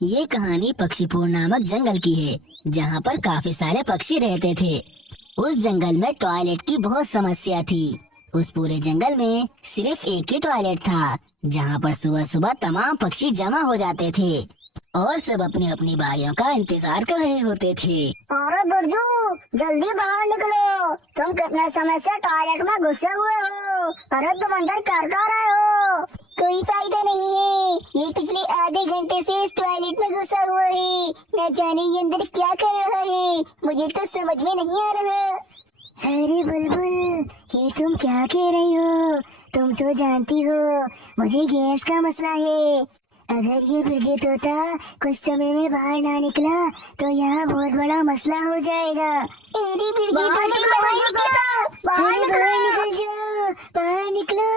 ये कहानी पक्षीपुर नामक जंगल की है, जहाँ पर काफी सारे पक्षी रहते थे। उस जंगल में टॉयलेट की बहुत समस्या थी। उस पूरे जंगल में सिर्फ एक ही टॉयलेट था, जहाँ पर सुबह सुबह तमाम पक्षी जमा हो जाते थे और सब अपनी अपनी बारियों का इंतजार कर रहे होते थे। अरे बिरजू, जल्दी बाहर निकलो। तुम कितने समय से टॉयलेट में घुसे हुए हो। अरे तुम अंदर कर रहे हो? कोई फायदा नहीं है, ये पिछले आधे घंटे से इस टॉयलेट में घुसा हुआ है। न जाने ये अंदर क्या कर रहा है, मुझे तो समझ में नहीं आ रहा। अरे बुलबुल, ये तुम क्या कह रही हो? तुम तो जानती हो मुझे गैस का मसला है। अगर ये बिरजू तोता कुछ समय में बाहर ना निकला तो यहाँ बहुत बड़ा मसला हो जाएगा। अरे बिरजू तोता, बाहर निकल जाओ, बाहर निकलो।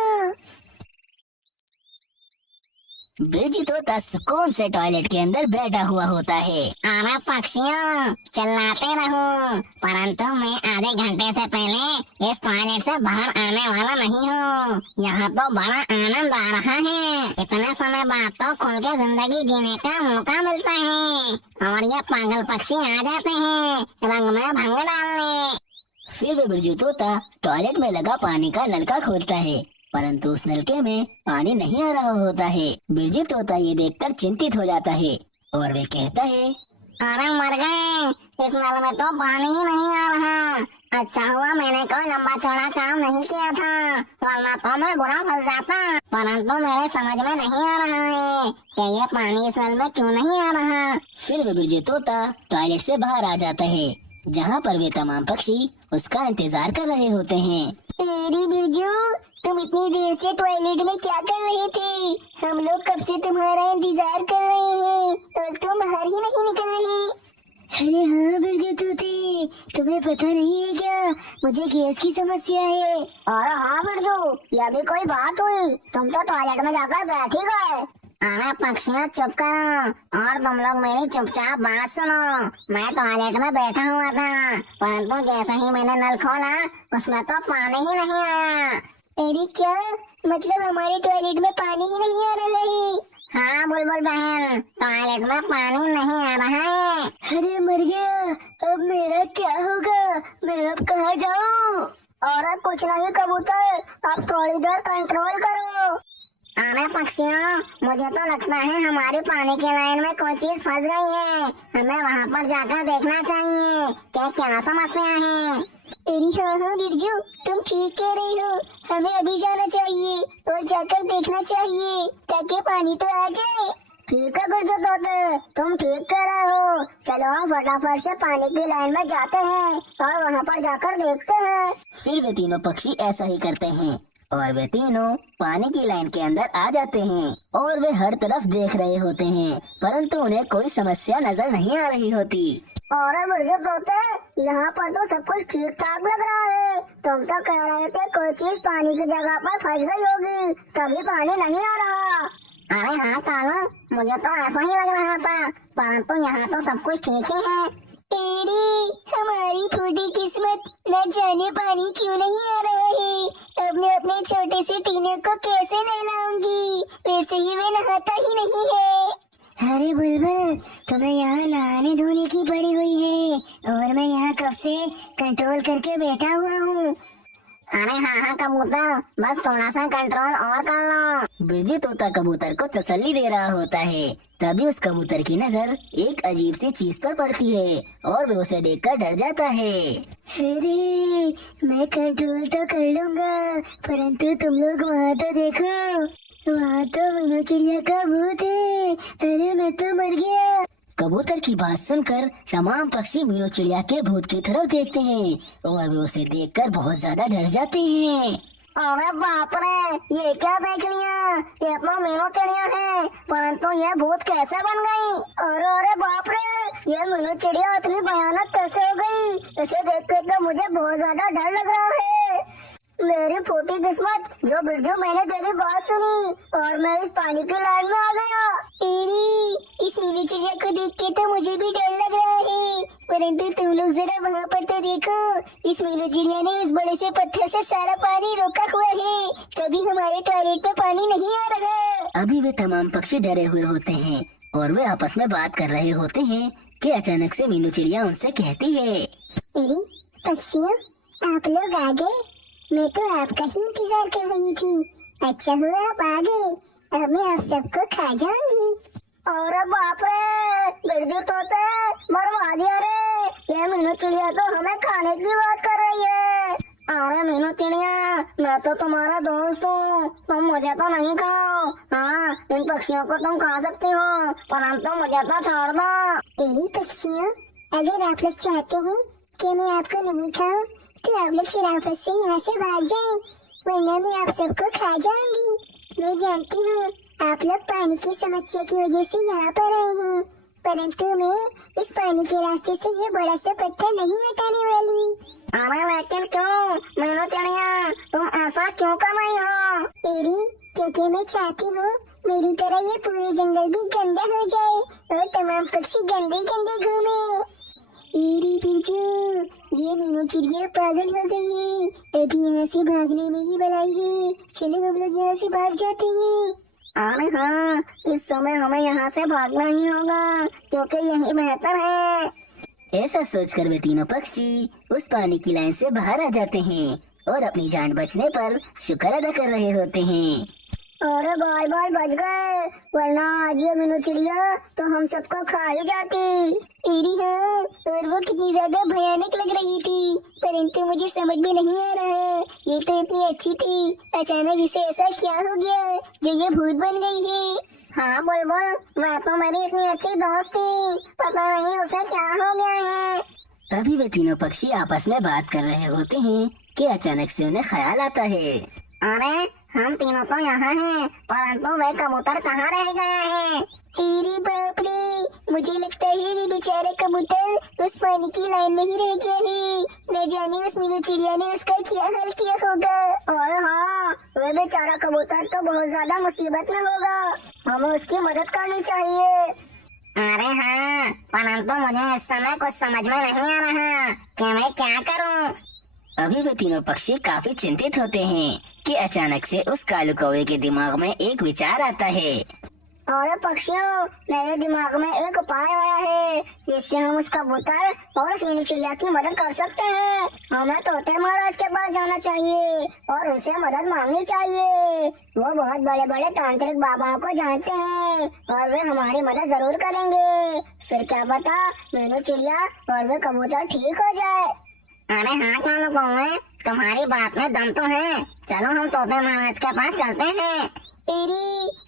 बिरजू तोता सुकून से टॉयलेट के अंदर बैठा हुआ होता है। अरे पक्षियों, चिल्लाते रहो, परंतु मैं आधे घंटे से पहले इस टॉयलेट से बाहर आने वाला नहीं हूँ। यहाँ तो बड़ा आनंद आ रहा है। इतने समय बाद तो खुल के जिंदगी जीने का मौका मिलता है और ये पागल पक्षी आ जाते हैं रंग में भंग डालने। फिर वो बिरजू तोता टॉयलेट में लगा पानी का नलका खोलता है, परंतु उस नलके में पानी नहीं आ रहा होता है। बिरजू तोता ये देखकर चिंतित हो जाता है और वे कहता है, अरे मर गए, इस नल में तो पानी ही नहीं आ रहा। अच्छा हुआ मैंने कोई लंबा चौड़ा काम नहीं किया था, वरना तो मैं बुरा फंस जाता। परंतु मेरे समझ में नहीं आ रहा है कि ये पानी इस नल में क्यों नहीं आ रहा। फिर वो बिरजू तोता टॉयलेट से बाहर आ जाता है, जहाँ पर वे तमाम पक्षी उसका इंतजार कर रहे होते हैं। अरे बिरजू, तुम इतनी देर से टॉयलेट में क्या कर रहे थे? हम लोग कब से तुम्हारा इंतजार कर रहे हैं और तुम बाहर ही नहीं निकल रहे। अरे हाँ बिरजू तोते, तुम्हें पता नहीं है क्या, मुझे गैस की समस्या है। अरे हाँ बिरजू, यह भी कोई बात हुई? तुम तो टॉयलेट में जाकर बैठ ही गए। अरे पक्षियों चुप करो और तुम लोग मेरी चुपचाप बात सुनो। मैं टॉयलेट में बैठा हुआ था, परंतु जैसे ही मैंने नल खोला उसमें तो पानी ही नहीं आया। अरे क्या मतलब, हमारे टॉयलेट में पानी ही नहीं आ रहा है? हाँ बुलबुल बहन, टॉयलेट में पानी नहीं आ रहा है। अरे मर गया, अब मेरा क्या होगा? मैं अब कहाँ जाऊँ? और कुछ नहीं कबूतर, अब थोड़ी देर कंट्रोल करो। अरे पक्षियों, मुझे तो लगता है हमारी पानी की लाइन में कोई चीज फंस गई है। हमें वहाँ पर जाकर देखना चाहिए कि क्या समस्या है। अरे हाँ हाँ बिरजू, तुम ठीक कह रही हो। हमें अभी जाना चाहिए और जाकर देखना चाहिए ताकि पानी तो आ जाए। ठीक है बिरजू तोते, तुम ठीक कह रहे हो। चलो हम फटाफट से पानी की लाइन में जाते हैं और वहाँ पर जाकर देखते हैं। फिर वे तीनों पक्षी ऐसा ही करते हैं और वे तीनों पानी की लाइन के अंदर आ जाते हैं और वे हर तरफ देख रहे होते हैं, परंतु उन्हें कोई समस्या नजर नहीं आ रही होती। और बिरजू तोते, यहाँ पर तो सब कुछ ठीक ठाक लग रहा है। तुम तो कह रहे थे कोई चीज पानी की जगह पर फंस गई होगी, तभी पानी नहीं आ रहा। अरे हाँ कालू, मुझे तो ऐसा ही लग रहा था, परंतु यहाँ तो सब कुछ ठीक ही है। तेरी हमारी फूटी किस्मत, न जाने पानी क्यों नहीं आ रहा है। अब मैं अपने छोटे से टीने को कैसे नहलाऊंगी? वैसे ही वे नहाता ही नहीं है। अरे बुलबुल, तुम्हें यहाँ नहाने धोने की पड़ी हुई है और मैं यहाँ कब से कंट्रोल करके बैठा हुआ हूँ। अरे हाँ हाँ कबूतर, बस थोड़ा सा कंट्रोल और कर लो। बिरजू तोता कबूतर को तसल्ली दे रहा होता है। तभी उस कबूतर की नजर एक अजीब सी चीज पर पड़ती है और वो उसे देखकर डर जाता है। अरे मैं कंट्रोल तो कर लूँगा, परंतु तुम लोग वहाँ तो देखो, वहाँ तो मीनू चिड़िया का भूत है। अरे मैं तो मर गया। कबूतर की बात सुनकर तमाम पक्षी मीनू चिड़िया के भूत की तरफ देखते हैं और वे उसे देखकर बहुत ज्यादा डर जाते हैं। अरे बाप रे, ये क्या देख लिया? ये तो मीनू चिड़िया है, परंतु ये भूत कैसे बन गई? अरे बाप रे, ये मीनू चिड़िया इतनी भयानक कैसे हो गई? इसे देखकर तो मुझे बहुत ज्यादा डर लग रहा है। मेरी फूटी किस्मत, जो बिरजू मैंने तेरी बात सुनी और मैं इस पानी की लाइन में आ गया। इस मीनू चिड़िया को देख के तो मुझे भी डर लग रहा है, परंतु तुम लोग जरा वहाँ पर तो देखो। इस मीनू चिड़िया ने उस बड़े से पत्थर से सारा पानी रोका हुआ है, कभी हमारे टॉयलेट में पानी नहीं आ रहा। अभी वे तमाम पक्षी डरे हुए होते हैं और वे आपस में बात कर रहे होते हैं कि अचानक से मीनू चिड़िया उनसे कहती है, अरे पक्षियों, आप लोग आ गए। मैं तो आपका ही इंतजार कर रही थी। अच्छा हुआ आप आ गए। अब मैं आप सबको खा जाऊंगी। अरे बाप रे, बिरजू तोते मरवा दिया रे। ये मीनू चिड़िया तो हमें खाने की बात कर रही है। अरे मीनू चिड़िया, मैं तो तुम्हारा दोस्त हूँ, तुम मुझे तो नहीं खाओ। हाँ, इन पक्षियों को तुम खा सकती हो, परंतु मुझे तो छोड़ दो। अरे पक्षियों, अगर आप लोग चाहते हैं कि मैं आपको नहीं खाऊं, तो आप लोग शराफत से यहाँ से भाग जाएं, वरना मैं आप सबको खा जाऊंगी। मैं जानती हूँ आप लोग पानी की समस्या की वजह से यहाँ पर आए हैं, परंतु मैं इस पानी के रास्ते से ये बड़ा सा पत्थर नहीं हटाने वाली। अरे लेकिन क्यों मीनू चिड़िया, तुम ऐसा क्यों कर रही हो? क्योंकि मैं चाहती हूँ मेरी तरह ये पूरे जंगल भी गंदा हो जाए और तमाम पक्षी गंदे गंदे घूमे। बिरजू, ये मीनू चिड़िया पागल हो गई है। अभी यहाँ से भागने में ही भलाई है। चलो हम लोग यहाँ से भाग जाते हैं। अरे हाँ, इस समय हमें यहाँ से भागना ही होगा, क्योंकि यही बेहतर है। ऐसा सोचकर वे तीनों पक्षी उस पानी की लाइन से बाहर आ जाते हैं और अपनी जान बचने पर शुक्र अदा कर रहे होते हैं। अरे बाल बाल बच गए, वरना आज ये मीनू चिड़िया तो हम सबको खा ही जाती। हाँ, और वो कितनी ज्यादा भयानक लग रही थी, परंतु मुझे समझ में नहीं आ रहा है, ये तो इतनी अच्छी थी, अचानक इसे ऐसा क्या हो गया जो ये भूत बन गई है। हाँ बुलबुल, मैं तो मेरी इतनी अच्छी दोस्त थी, पता नहीं उसे क्या हो गया है। अभी वे तीनों पक्षी आपस में बात कर रहे होते हैं कि अचानक से उन्हें ख्याल आता है, अरे हम तीनों तो यहाँ हैं, परंतु वे कबूतर कहाँ रह गया है? अरे बाप रे, मुझे लगता है वे बेचारे कबूतर उस पानी की लाइन में ही रह गया है। न जाने उस मीनू चिड़िया ने उसका क्या हाल किया होगा। और हाँ, वे बेचारा कबूतर तो बहुत ज्यादा मुसीबत में होगा, हमें उसकी मदद करनी चाहिए। अरे हाँ, परंतु मुझे इस समय कुछ समझ में नहीं आ रहा कि मैं क्या करूँ। अभी वे तीनों पक्षी काफी चिंतित होते हैं कि अचानक से उस कालू कौवे के दिमाग में एक विचार आता है। और पक्षियों, मेरे दिमाग में एक उपाय आया है, जिससे हम उस कबूतर और उस मीनू चिड़िया की मदद कर सकते हैं। हमें तोते महाराज के पास जाना चाहिए और उनसे मदद मांगनी चाहिए। वो बहुत बड़े बड़े तांत्रिक बाबाओं को जानते हैं और वे हमारी मदद जरूर करेंगे। फिर क्या पता मीनू चिड़िया और वे कबूतर ठीक हो जाए। अरे हाँ कालू कौवे, तुम्हारी बात में दम तो है, चलो हम तोते महाराज के पास चलते हैं।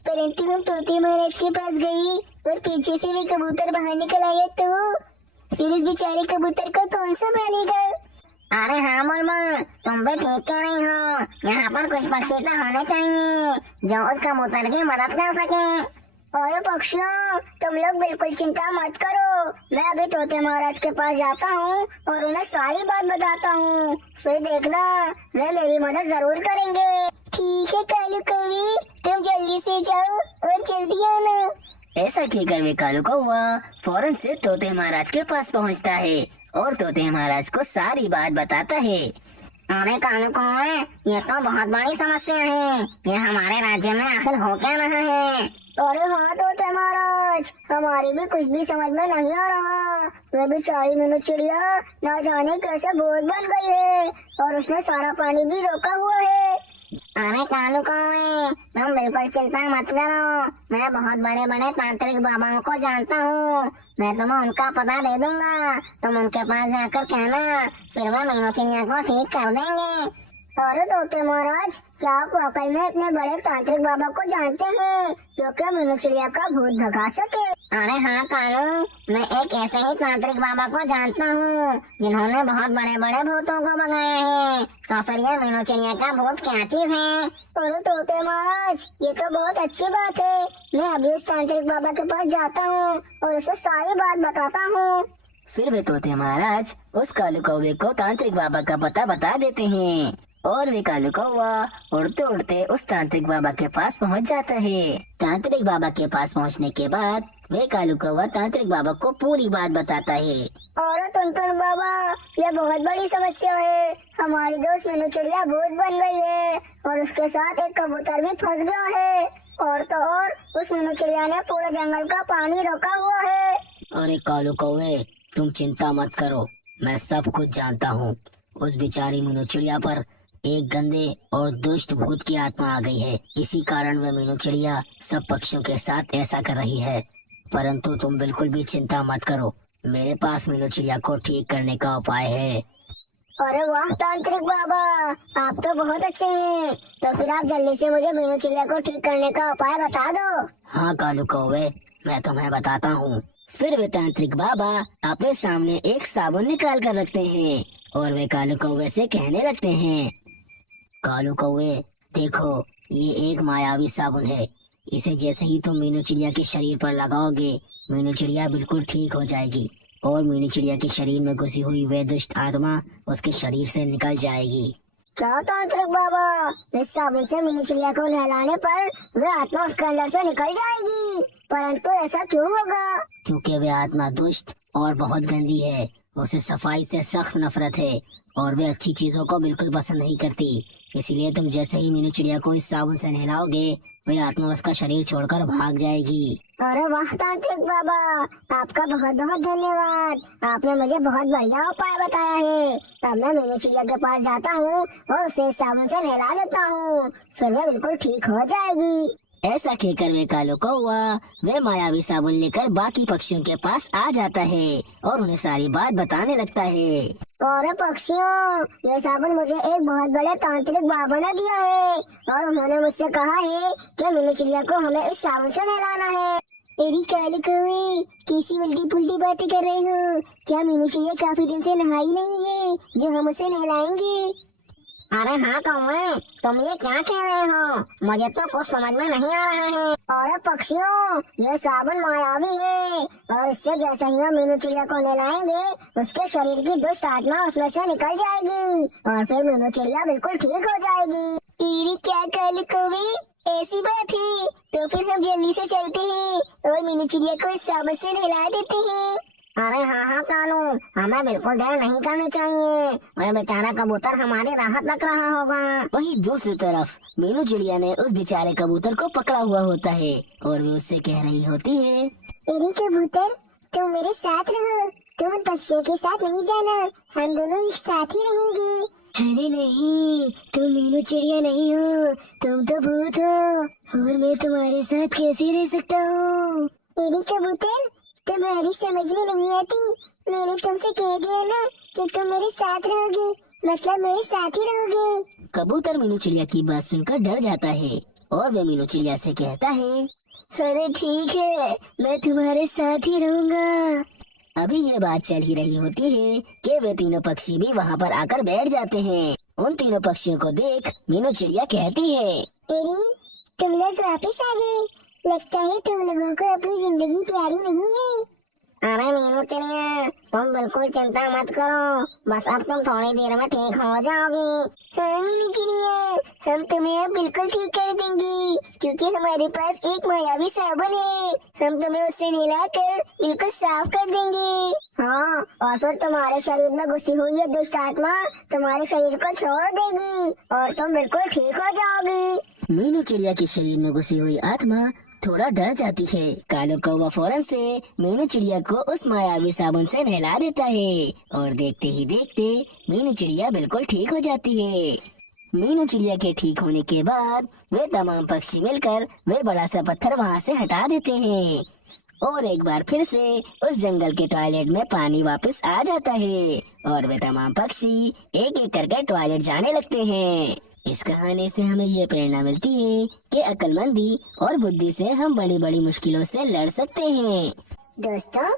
परंतु हम तोते महाराज के पास गई और पीछे से वे कबूतर बाहर निकल आए तो फिर इस बेचारे कबूतर को कौन संभालेगा? अरे हाँ बुलबुल, तुम भी ठीक कह रही हो, यहाँ पर कुछ पक्षी तो होने चाहिए जो उस कबूतर की मदद कर सके। और पक्षियों, तुम लोग बिल्कुल चिंता मत करो, मैं अभी तोते महाराज के पास जाता हूँ और उन्हें सारी बात बताता हूँ, फिर देखना वे मेरी मदद जरूर करेंगे। ठीक है कालू कौवे, तुम जल्दी से जाओ और जल्दी आना। ऐसा कहकर वे कालू कौवा फौरन से तोते महाराज के पास पहुंचता है और तोते महाराज को सारी बात बताता है। अरे कालू कौवे, ये तो बहुत बड़ी समस्या है, ये हमारे राज्य में आखिर हो क्या रहा है? अरे हाँ तोते महाराज, हमारी भी कुछ भी समझ में नहीं आ रहा। वे बेचारी मीनू चिड़िया न जाने कैसे भूत बन गई है और उसने सारा पानी भी रोका हुआ है। अरे कालू कौवे, तुम बिल्कुल चिंता मत करो, मैं बहुत बड़े बड़े तांत्रिक बाबाओं को जानता हूँ, मैं तुम्हें उनका पता दे दूंगा, तुम उनके पास जाकर कहना, फिर वे मीनू चिड़िया को ठीक कर देंगे। अरे तोते महाराज, क्या आप वाकई में इतने बड़े तांत्रिक बाबा को जानते हैं जो कि मीनू चिड़िया का भूत भगा सके? अरे हाँ कालू, मैं एक ऐसे ही तांत्रिक बाबा को जानता हूँ जिन्होंने बहुत बड़े बड़े भूतों को भगाया है, तो फिर ये मीनू चिड़िया का भूत क्या चीज है? अरे तोते महाराज, ये तो बहुत अच्छी बात है, मैं अभी उस तांत्रिक बाबा के पास जाता हूँ और उसे सारी बात बताता हूँ। फिर वे तोते महाराज उस कालू कौवे को तांत्रिक बाबा का पता बता देते हैं और वे कालू कौवा उड़ते उड़ते उस तांत्रिक बाबा के पास पहुंच जाता है। तांत्रिक बाबा के पास पहुंचने के बाद वे कालू कौवा तांत्रिक बाबा को पूरी बात बताता है। और टुनटुन बाबा, ये बहुत बड़ी समस्या है, हमारी दोस्त मीनू चिड़िया भूत बन गई है और उसके साथ एक कबूतर भी फंस गया है। और तो और उस मीनू चिड़िया ने पूरे जंगल का पानी रोका हुआ है। अरे कालू कौवे, तुम चिंता मत करो, मैं सब कुछ जानता हूँ। उस बेचारी मीनू चिड़िया पर एक गंदे और दुष्ट भूत की आत्मा आ गई है। इसी कारण वह मीनू चिड़िया सब पक्षियों के साथ ऐसा कर रही है। परंतु तुम बिल्कुल भी चिंता मत करो, मेरे पास मीनू चिड़िया को ठीक करने का उपाय है। अरे वाह तांत्रिक बाबा, आप तो बहुत अच्छे हैं। तो फिर आप जल्दी से मुझे मीनू चिड़िया को ठीक करने का उपाय बता दो। हाँ कालू कौवे, मैं तुम्हें बताता हूँ। फिर वे तांत्रिक बाबा अपने सामने एक साबुन निकाल कर रखते हैं और वे कालू कौवे से कहने लगते हैं, कालू कौवे देखो, ये एक मायावी साबुन है। इसे जैसे ही तुम मीनू चिड़िया के शरीर पर लगाओगे, मीनू चिड़िया बिल्कुल ठीक हो जाएगी और मीनू चिड़िया के शरीर में घुसी हुई वह दुष्ट आत्मा उसके शरीर से निकल जाएगी। क्या तांत्रिक बाबा, इस साबुन से मीनू चिड़िया को नहलाने पर वह आत्मा उसके अंदर से निकल जाएगी? परंतु ऐसा क्यों होगा? क्योंकि वह आत्मा दुष्ट और बहुत गंदी है। उसे सफाई से सख्त नफरत है और वे अच्छी चीजों को बिल्कुल पसंद नहीं करती। इसीलिए तुम जैसे ही मीनू चिड़िया को इस साबुन से नहलाओगे, वह आत्मा उसका शरीर छोड़कर भाग जाएगी। अरे वाह तांत्रिक बाबा, आपका बहुत बहुत धन्यवाद। आपने मुझे बहुत बढ़िया उपाय बताया है। अब मैं मीनू चिड़िया के पास जाता हूँ और उसे इस साबुन से नहला देता हूँ, फिर वह बिल्कुल ठीक हो जाएगी। ऐसा कहकर वे कालू कौवा वे मायावी साबुन लेकर बाकी पक्षियों के पास आ जाता है और उन्हें सारी बात बताने लगता है। और पक्षियों, ये साबुन मुझे एक बहुत बड़े तांत्रिक बाबा ने दिया है और उन्होंने मुझसे कहा है कि मीनू चिड़िया को हमें इस साबुन से नहलाना है। तेरी कालू कौवे, कैसी उल्टी पुल्टी बातें कर रहे हो? क्या मीनू चिड़िया काफी दिन से नहाई नहीं है जो हम उसे नहलाएंगे? अरे हाँ कौवे, तुम ये क्या कह रहे हो? मुझे तो कुछ समझ में नहीं आ रहा है। और पक्षियों, ये साबुन मायावी है और इससे जैसे ही हम मीनू चिड़िया को नहलाएंगे, उसके शरीर की दुष्ट आत्मा उसमें से निकल जाएगी और फिर मीनू चिड़िया बिल्कुल ठीक हो जाएगी। तेरी क्या कालू कौवे, ऐसी बात है? तो फिर हम जल्दी से चलते हैं और मीनू चिड़िया को इस साबुन से नहला देते हैं। अरे हाँ कालू, हमें बिल्कुल देर नहीं करनी चाहिए। वह बेचारा कबूतर हमारी राहत तक रहा होगा। वहीं दूसरी तरफ मीनू चिड़िया ने उस बेचारे कबूतर को पकड़ा हुआ होता है और वे उससे कह रही होती है, मेरी कबूतर, तुम मेरे साथ रहो, तुम उन पक्षियों के साथ नहीं जाना, हम दोनों एक साथ ही रहेंगे। अरे नहीं, तुम मीनू चिड़िया नहीं हो, तुम तो भूत हो और मैं तुम्हारे साथ कैसे रह सकता हूँ? मेरी कबूतर, तुम्हारी समझ में नहीं आती। मैंने तुमसे कह दिया ना कि तुम मेरे साथ रहोगे, मतलब मेरे साथ ही रहोगे। कबूतर मीनू चिड़िया की बात सुनकर डर जाता है और वे मीनू चिड़िया से कहता है, अरे ठीक है, मैं तुम्हारे साथ ही रहूँगा। अभी ये बात चल ही रही होती है कि वे तीनों पक्षी भी वहाँ पर आकर बैठ जाते हैं। उन तीनों पक्षियों को देख मीनू चिड़िया कहती है, एरी, तुम लोग वापिस आ गए। लगता है तुम लोगों को अपनी जिंदगी प्यारी नहीं है। अरे मीनू चिड़िया, तुम बिल्कुल चिंता मत करो, बस अब तुम थोड़ी देर में ठीक हो जाओगी। हाँ मीनू चिड़िया, हम तुम्हें अब बिल्कुल ठीक कर देंगे क्योंकि हमारे पास एक मायावी साबुन है। हम तुम्हें उससे नहलाकर बिल्कुल साफ कर देंगे। हाँ, और फिर तुम्हारे शरीर में घुसी हुई ये दुष्ट आत्मा तुम्हारे शरीर को छोड़ देगी और तुम बिल्कुल ठीक हो जाओगी। मीनू चिड़िया के शरीर में घुसी हुई आत्मा थोड़ा डर जाती है। कालू कौवा फौरन से मीनू चिड़िया को उस मायावी साबुन से नहला देता है और देखते ही देखते मीनू चिड़िया बिल्कुल ठीक हो जाती है। मीनू चिड़िया के ठीक होने के बाद वे तमाम पक्षी मिलकर वे बड़ा सा पत्थर वहाँ से हटा देते हैं और एक बार फिर से उस जंगल के टॉयलेट में पानी वापस आ जाता है और वे तमाम पक्षी एक एक करके टॉयलेट जाने लगते हैं। इस कहानी से हमें ये प्रेरणा मिलती है कि अक्लमंदी और बुद्धि से हम बड़ी बड़ी मुश्किलों से लड़ सकते हैं। दोस्तों,